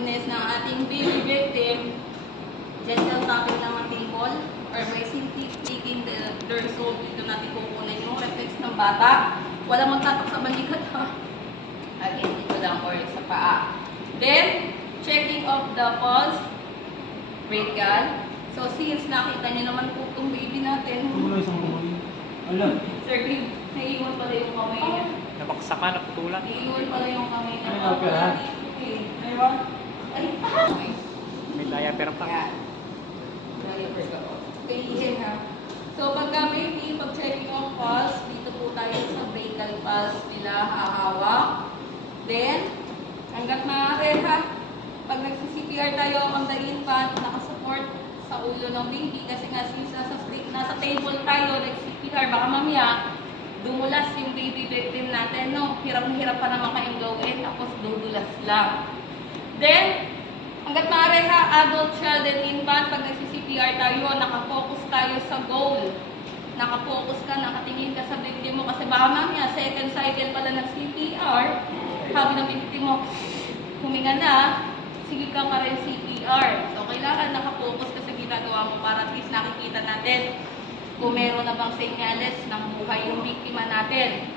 witness ng ating baby victim, gentle tapping ng table, or by simply taking their soul, dito natin kukunin yung reflex ng bata. Walang magtatak sa balikat ha. Again, dito lang or sa paa. Then, checking of the pulse, brachial. So, since nakita niyo naman po itong baby natin, Sir Green, naiiwan pala yung kamay niya. Nabaksakan, naputulan. Naiiwan pala yung kamay niya. Ay, May diaper pa. Yan. Diaper ka po. Pahihin ha. So, pagka baby, pag checking of pulse, dito po tayo sa brachial pulse nila hahawak. Then, hanggat maaari ha, pag nagsi-CPR tayo on the infant, nakasupport sa ulo ng baby kasi nga since nasa table tayo, nag-CPR, baka mamaya dumulas yung baby victim natin, no? Hirap na hirap pa naman kayong gawin, tapos dudulas lang. Then, hanggat maaari ha, adult, child, and infant, pag nag-CPR tayo, nakafocus tayo sa goal. Nakafocus ka, nakatingin ka sa victim mo kasi baka mamaya, second cycle pala ng CPR, sabi ng victim mo, huminga na, sige ka pa rin CPR. So, kailangan nakafocus ka sa ginagawa mo para at least nakikita natin kung meron na bang senyales ng buhay yung biktima natin.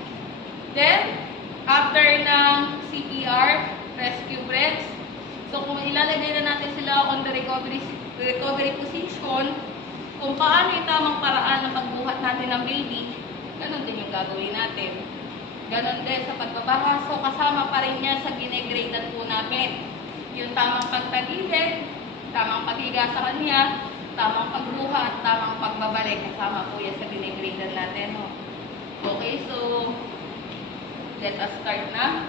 Then, after ng CPR, rescue breaths. So, kung ilalagay na natin sila on the recovery position, kung paano yung tamang paraan ng pagbuhat natin ng baby, ganun din yung gagawin natin. Ganun din sa pagbabaha. So, kasama pa rin yan sa ginegradean po namin. Yung tamang pagtagilid, tamang paghiga sa kanya, tamang pagbuha at tamang pagbabalik. Kasama po yan sa ginegradean natin. No? Okay, so let us start na.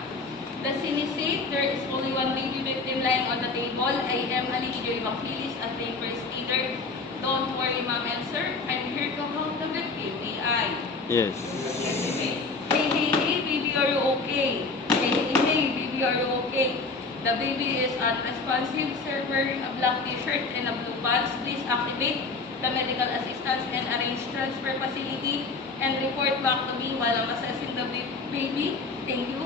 The scene is safe. There is only one baby victim lying on the table. I am Alijo Evangelis as the first aider. Don't worry, ma'am and sir. I'm here to help the victim. May I? Yes. Yes, okay. Hey, hey, hey, baby, are you okay? Hey, hey, hey, baby, are you okay? The baby is unresponsive, sir, wearing a black t-shirt and a blue pants. Please activate the medical assistance and arrange transfer facility and report back to me while I'm assessing the baby. Thank you.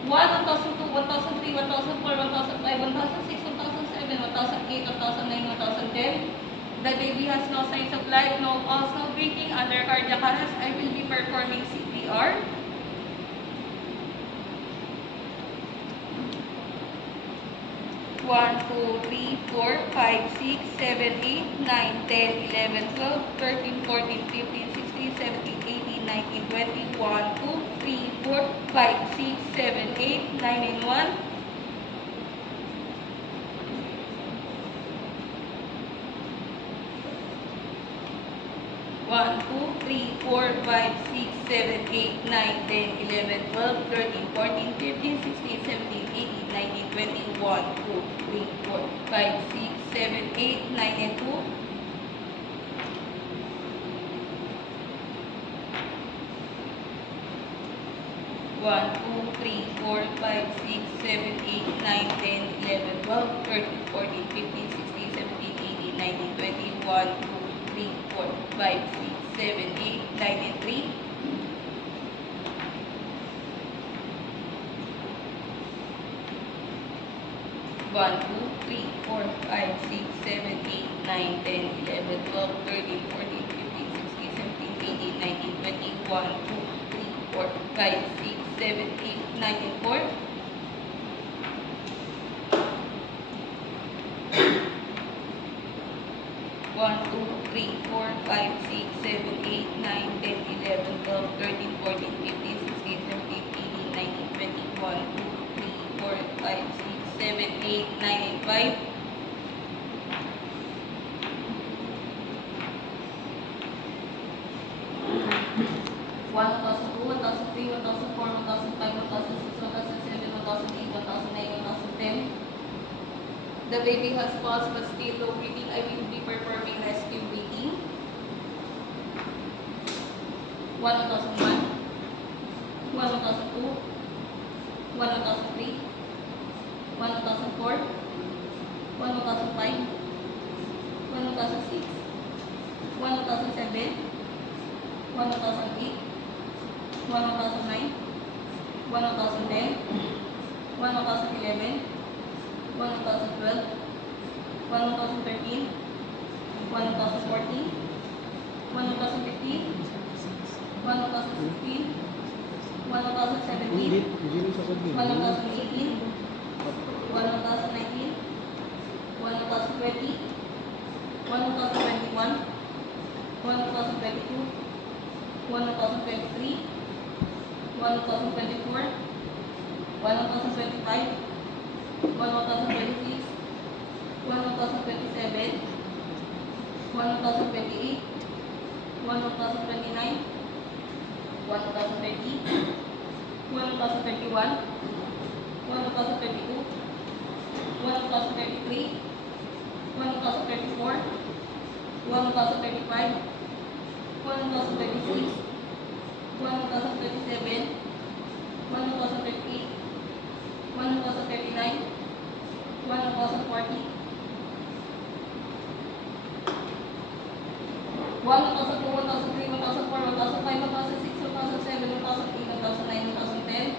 1, 2002, 2003, 2004, 2005, 2006, 2007, 2008, 2009, 2010. The baby has no signs of life, no pulse, no breathing, under cardiac arrest. I will be performing CPR. 1, 2, 3, 4, 5, 6, 7, 8, 9, 10, 11, 12, 13, 14, 15, 16, 17, 18, 19, 20, 1, 2, 3, 4, 5, 6, 7, 8, 9, and 1. 1, 2, 3, 4, 5, 6, 7, 8, 9, 10, 11, 12, 13, 14, 15, 16, 17, 18, 19, 20, 1, 2, 3, 4, 5, 6, 7, 8, 9, and 2. 1, 2, 3, 4, 5, 6, 7, 8, 9, 10, 11, 12, 13, 14, 15, 16, 17, 18, 19, 20, 1, 2, 3, 4, 5, 6, 7, 8, 9, and 3. 1, 2, 3, 4, 5, 6, 7, 8, 9, 10, 11, 12, 13, 14, 15, 16, 17, 18, 19, 20, 1, 2, 3, 4, 5, 6, 7, 8, 9, and 4. 1, 2, 3, 4, 5, 6, 7, 8, 9, 10, 11, 12, 13, 14, 15, 16, 17, 18, 19, 20, 1, 2, 3, 4, 5, 6, 7, 8, 9, and 5. 1,002, 1,003, 1,004, 1,005, 1,006, 1,007, 1,008, 1,009, 1,010. The baby has pulse but still low breathing. I will be performing rescue breathing. 1,001, 1,002, 1,003, 1,004, 1,005, 1,006, 1,007, 1,008, 1,009, 1,010, 1,011, 1012, 1013, 1014, 1015, 1016, 1017, 1018, 1019, 1020, 1021, 1022, 1023, 1024, 1025, 1026, 1027, 1028, 1029, 1030, 1031, 1032, 1033, 1034, 1035, 1036, 1037, 1038, 1039, 1040, 1002, 1003, 1004, 1005, 1006, 1007, 1008, 1009, 2010.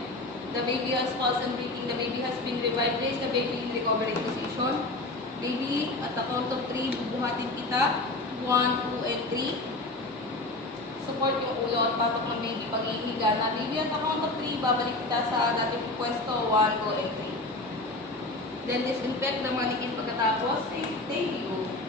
The baby has pulse and breathing. The baby has been revived. Place the baby in recovery position. Baby, at the count of 3, bubuhatin kita. 1, 2, and 3. Support yung ulo at patok ng baby pag ihiga na. Baby, at the count of 3, babalik kita sa dating pwesto. 1, 2, and 3. Then disinfect the mannequin pagkatapos. Thank you.